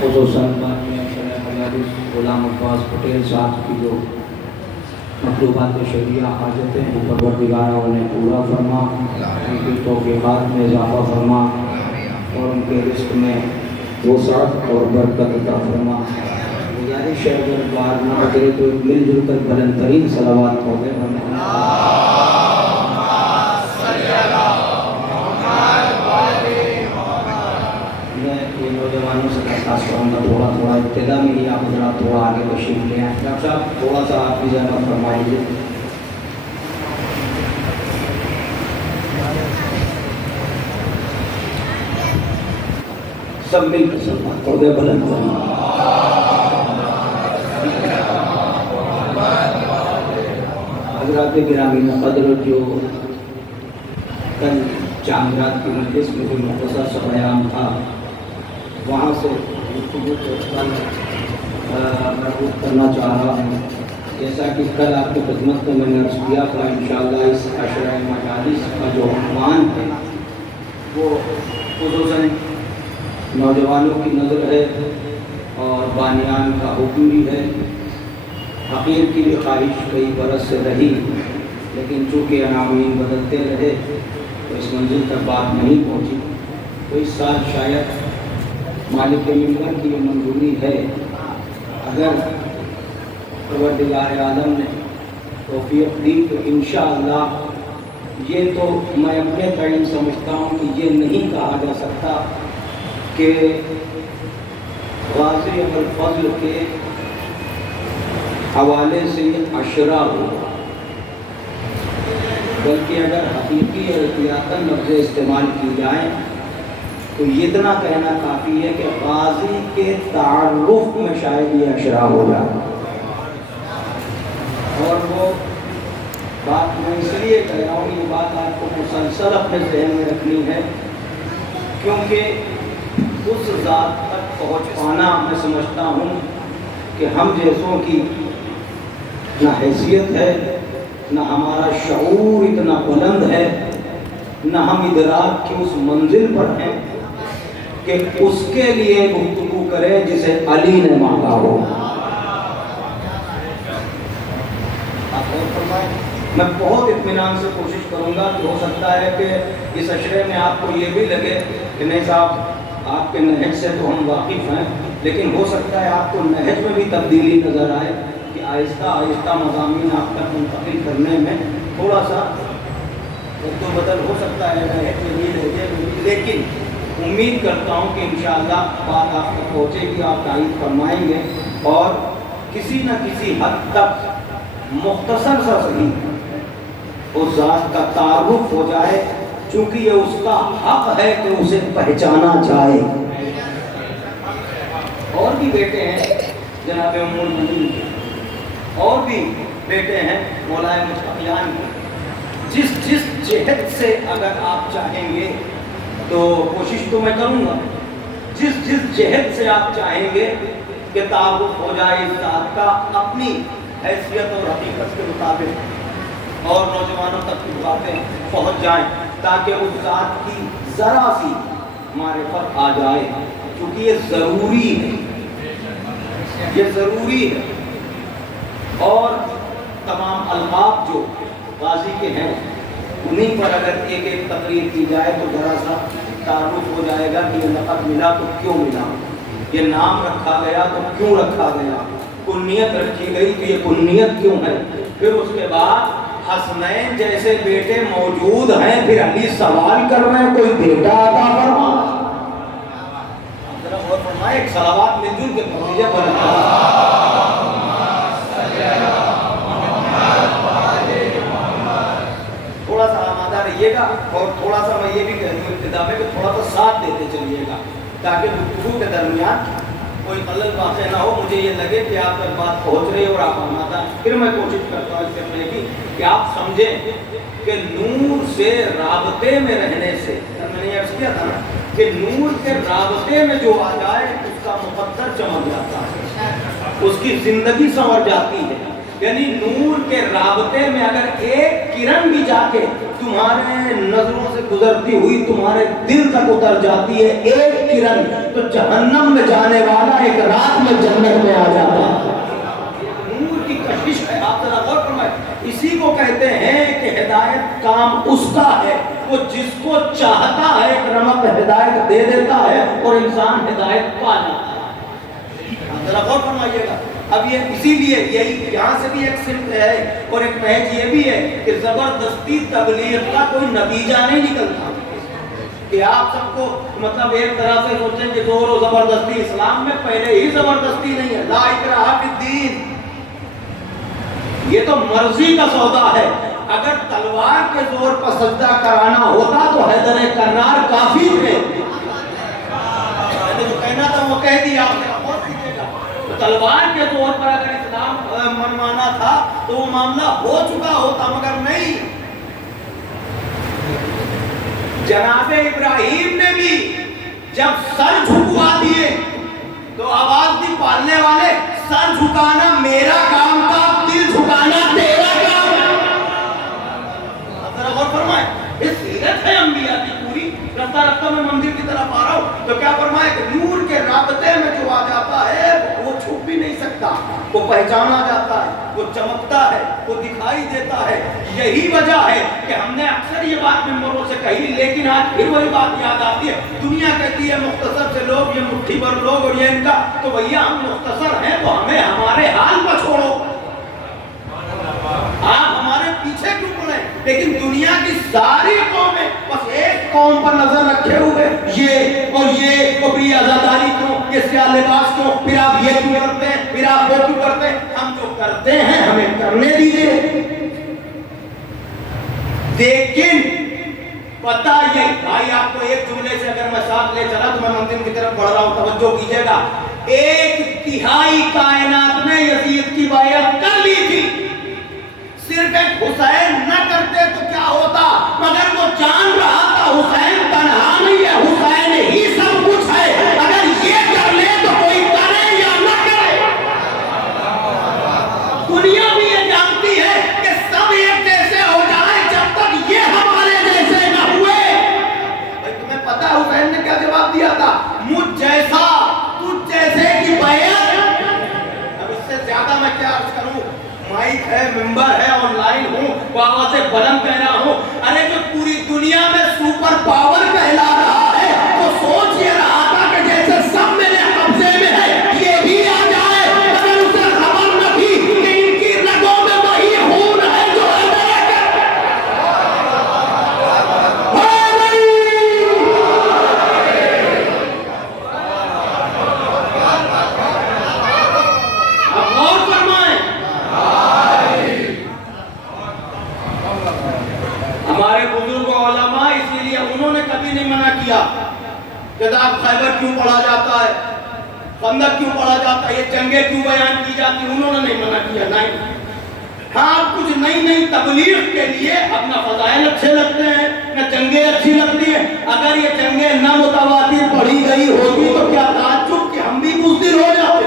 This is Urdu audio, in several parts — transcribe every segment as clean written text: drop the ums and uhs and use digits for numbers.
خصوصاً غلام عباس پٹیل صاحب کی جو مطلوبات شریعہ حاجتیں ہیں پروردگار انہیں پورا فرما، ان کی توفیقات میں اضافہ فرما اور ان کے رزق میں وسعت اور برکت عطا فرما۔ گزارش ہے اگر بار نہ کرے تو مل جل کر بلند ترین صلوات پڑھ دیں۔ نوجوانوں سے درخواست کروں گا تھوڑا ابتدا میں ہی آپ ذرا تھوڑا آگے تشریف لے آئیں۔ ڈاکٹر صاحب تھوڑا سا آپ کی زحمت فرمائیے۔ سب مل کر سلام پڑھ دیں بلند ترین۔ حضرات گرامی قدر جو کل چاندرات کی مجلس میں جو مختصر سا بیان تھا وہاں سے مربوط کرنا چاہ رہا ہوں۔ جیسا کہ کل آپ کی خدمت میں نے عرض کیا تھا، انشاءاللہ اس عشرہ مجالس کا جو عنوان ہے وہ خصوصاً نوجوانوں کی نظر ہے اور بانیان کا حکم بھی ہے۔ حقیر کی بھی خواہش کئی برس سے رہی، لیکن چونکہ عناوین بدلتے رہے تو اس منزل تک بات نہیں پہنچی۔ تو اس سال شاید مالک ممبر کی یہ منظوری ہے، اگر پروردگار عالم نے توفیق دی تو انشاءاللہ یہ تو میں اپنے تعین سمجھتا ہوں کہ یہ نہیں کہا جا سکتا کہ غازی ابوالفضل کے حوالے سے یہ عشرہ ہو، بلکہ اگر حقیقی اور احتیاطاً لفظ استعمال کی جائیں تو یہ اتنا کہنا کافی ہے کہ غازی کے تعارف میں شاید یہ عشرہ ہو جائے۔ اور وہ بات میں اس لیے کہہ رہا ہوں، یہ بات آپ کو مسلسل اپنے ذہن میں رکھنی ہے، کیونکہ اس ذات تک پہنچ پانا میں سمجھتا ہوں کہ ہم جیسوں کی نہ حیثیت ہے، نہ ہمارا شعور اتنا بلند ہے، نہ ہم ادراک کی اس منزل پر ہیں کہ اس کے لیے گفتگو کرے جسے علی نے مانگا ہو۔ میں بہت اطمینان سے کوشش کروں گا کہ ہو سکتا ہے کہ اس عشرے میں آپ کو یہ بھی لگے کہ نہیں صاحب آپ کے نہج سے تو ہم واقف ہیں، لیکن ہو سکتا ہے آپ کو نہج میں بھی تبدیلی نظر آئے کہ آہستہ آہستہ مضامین آپ تک منتقل کرنے میں تھوڑا سا رد و بدل ہو سکتا ہے، نہج میں بھی لہجے میں بھی، لیکن امید کرتا ہوں کہ انشاءاللہ بات آپ تک پہنچے گی، آپ تائید فرمائیں گے اور کسی نہ کسی حد تک مختصر سا صحیح اس ذات کا تعارف ہو جائے، چونکہ یہ اس کا حق ہے کہ اسے پہچانا جائے۔ اور بھی بیٹے ہیں جناب ام المؤمنین کے، اور بھی بیٹے ہیں مولائے متقیان کے، جس جہت سے اگر آپ چاہیں گے تو کوشش تو میں کروں گا، جس جہت سے آپ چاہیں گے کہ تعارف ہو جائے اس ذات کا اپنی حیثیت اور حقیقت کے مطابق، اور نوجوانوں تک کی باتیں پہنچ جائیں تاکہ اس ذات کی ذرا سی معرفت آ جائے، کیونکہ یہ ضروری ہے، یہ ضروری ہے۔ اور تمام القاب جو غازی کے ہیں انہیں پر اگر ایک ایک تقریر کی جائے تو ذرا سا تعارف ہو جائے گا کہ یہ لقب ملا تو کیوں ملا، یہ نام رکھا گیا تو کیوں رکھا گیا، کنیت رکھی گئی تو یہ کنیت کیوں ہے۔ پھر اس کے بعد حسنین جیسے بیٹے موجود ہیں، پھر علی سوال کر رہے ہیں کوئی بیٹا عطا فرما۔ ذرا غور فرمائے، ایک صلوات مل جل کے پڑھیے تھوڑا سا آمادہ رہیے گا، اور تھوڑا سا میں یہ بھی کہہ دوں ابتدا میں کہ تھوڑا سا ساتھ دیتے چلیے گا تاکہ گفتگو کے درمیان کوئی خلل واقع نہ ہو، مجھے یہ لگے کہ آپ تک بات پہنچ رہی ہے اور آپ آمادہ۔ پھر میں کوشش کرتا ہوں اس کرنے کی کہ آپ سمجھیں کہ نور سے رابطے میں رہنے سے، میں نے عرض کیا تھا نا کہ نور کے رابطے میں جو آ جائے اس کا مقدر چمک جاتا ہے، اس کی زندگی سنور جاتی ہے، یعنی نور کے رابطے میں اگر ایک کرن بھی جا کے تمہارے نظروں سے گزرتی ہوئی تمہارے دل تک اتر جاتی ہے ایک کرن، تو جہنم میں جانے والا ایک رات میں جنت میں آ جاتا ہے۔ نور کی کشش ہے، آپ ذرا غور فرمائیں۔ اسی کو کہتے ہیں کہ ہدایت کام اس کا ہے، وہ جس کو چاہتا ہے ایک رمق ہدایت دے دیتا ہے اور انسان ہدایت پا جاتا ہے۔ ذرا غور فرمائیے گا۔ اب یہ اسی لیے یہی یہاں سے بھی ایک صرف ہے اور ایک محض یہ بھی ہے کہ زبردستی تبلیغ کا کوئی نتیجہ نہیں نکلتا کہ آپ سب کو مطلب ایک طرح سے سوچیں کہ زور و زبردستی، اسلام میں پہلے ہی زبردستی نہیں ہے، لا اکراہ فی الدین، یہ تو مرضی کا سودا ہے۔ اگر تلوار کے زور پر سجدہ کرانا ہوتا تو حیدر کرار کافی تھے، جو کہنا تھا وہ کہہ دیا آپ نے۔ تلوار کے زور پر اگر اسلام منوانا تھا تو وہ معاملہ ہو چکا ہوتا، مگر نہیں۔ جناب ابراہیم نے بھی جب سر جھکوا دیے تو آواز دی پالنے والے، سر جھکانا میرا کام تھا، دل جھکانا تیرا کام ہے۔ ذرا غور فرمائیں، یہ سیرت ہے انبیاء کی پوری۔ رفتہ رفتہ میں مندر کی طرف آ رہا ہوں تو کیا فرمایا کہ نور کے رابطے میں جو آ جاتا ہے وہ چھپ بھی نہیں سکتا، وہ پہچانا جاتا ہے، وہ چمکتا ہے، وہ دکھائی دیتا ہے۔ یہی وجہ ہے کہ ہم نے اکثر یہ بات ممبروں سے کہی، لیکن آج پھر وہی بات یاد آتی ہے۔ دنیا کہتی ہے مختصر سے لوگ، یہ مٹھی بھر لوگ اور یہ ان کا، تو بھیا ہم مختصر ہیں تو ہمیں ہمارے حال پر چھوڑو، آپ ہمارے پیچھے کیوں پڑے؟ لیکن دنیا کی ساری قومیں بس ایک قوم پر نظر رکھے ہوئے، یہ اور پھر یہ عزاداری کیوں، یہ سیاہ لباس کیوں، پھر آپ یہ کیوں کرتے ہیں، پھر آپ وہ کیوں کرتے ہیں۔ ہم جو کرتے ہیں ہمیں کرنے دیجیے، لیکن پتہ یہ بھائی، آپ کو ایک جملے سے اگر میں ساتھ لے چلا تو میں منزل کی طرف بڑھ رہا ہوں، توجہ کیجیے گا۔ 1/3 کائنات نے یزید کی بیعت کر لی تھی، صرف ایک حسین نہ کرتے تو کیا ہوتا، مگر وہ جان رہا تھا حسین تنہا نہیں ہے، حسین ہی سب کچھ ہے، اگر یہ کر لے تو کوئی کرے یا نہ کرے۔ دنیا بھی یہ جانتی ہے کہ سب ایک جیسے ہو جائے جب تک یہ ہمارے جیسے نہ ہوئے۔ تمہیں پتا ہے حسین نے کیا جواب دیا تھا؟ مجھ جیسا تجھ جیسے کی بیعت۔ اب اس سے زیادہ میں کیا عرض کروں، مائک ہے، ممبر ہے، آن لائن ہوں، وہ آوازیں بلند کہہ رہا ہوں۔ ارے جو پوری دنیا میں سپر پاور کہلا رہا ہے تو سوچ یہ رہا تھا کہ جیسے سب میرے قبضے میں ہے یہ بھی آ جائے، مگر اسے خبر نہ تھی کہ ان کی رگوں میں وہی خون ہے جو ہے میرے۔ اب غور فرمائیں، ہمارے بزرگ علماء اسی لیے انہوں نے کبھی نہیں منع کیا کتاب خیبر کیوں پڑھا جاتا ہے، خندق کیوں پڑھا جاتا ہے، یہ جنگیں کیوں بیان کی جاتی، انہوں نے نہیں منع کیا۔ نہیں، ہاں کچھ نئی تبلیغ کے لیے اپنا فضائل اچھے لگتے ہیں، نہ جنگیں اچھی لگتی ہیں۔ اگر یہ جنگیں نہ متواتر پڑھی گئی ہوتی تو کیا تعجب کہ ہم بھی بزدل ہو جاتے۔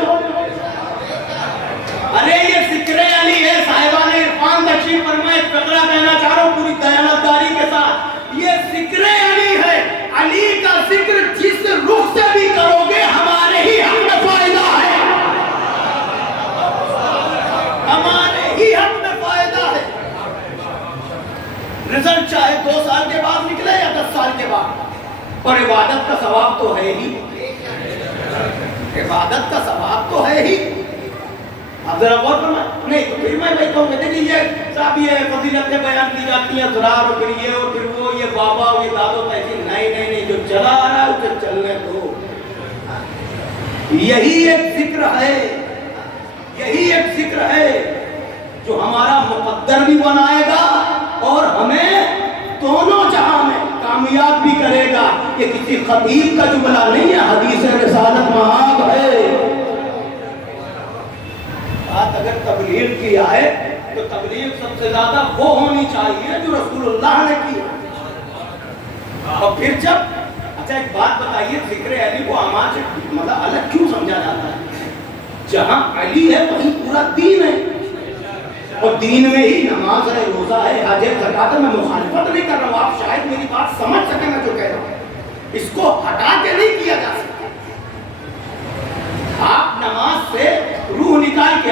ارے یہ ذکر علی ہے، صاحبان عرفان تشریف فرمائے، فقرہ کہنا چاہ رہا ہوں پوری دیانتداری کے ساتھ، یہ ذکر علی ہے۔ علی کا ذکر جس رخ سے بھی کرو گے ہمارے ہی حق میں فائدہ ہے، ہمارے ہی حق میں فائدہ ہے۔ رزلٹ چاہے 2 سال کے بعد نکلے یا 10 سال کے بعد، اور عبادت کا ثواب تو ہے ہی، عبادت کا ثواب تو ہے ہی۔ اب ذرا غور فرمائیں، نہیں تو پھر میں کہوں گا دیکھیں یہ صاحب یہ فضیلتیں بیان کی جاتی ہیں، زرار اور پھر یہ اور پھر وہ، یہ بابا اور یہ دادو تحصیل، نہیں، جو چلا آ رہا ہے اسے چلنے دو۔ یہی ایک ذکر ہے، یہی ایک ذکر ہے جو ہمارا مقدر بھی بنائے گا اور ہمیں دونوں جہاں میں کامیاب بھی کرے گا۔ یہ کسی خطیب کا جملہ نہیں ہے، حدیث رسالت مآب ہے۔ بات اگر تبلیغ کی آئے تو تبلیغ سب سے زیادہ وہ ہونی چاہیے جو رسول اللہ نے کی۔ اور پھر جب اچھا ایک بات بتائیے، ذکر علی کو عامہ سے مطلب الگ کیوں سمجھا جاتا ہے؟ جہاں علی ہے وہیں پورا دین ہے۔ اور دین میں ہی نماز ہے، روزہ ہے، حج ہے، زکات ہے. میں مخالفت نہیں کر رہا ہوں، آپ شاید میری بات سمجھ سکیں میں جو کہہ رہا ہوں. اس کو ہٹا کے نہیں کیا جا سکتا. آپ نماز سے روح نکال کے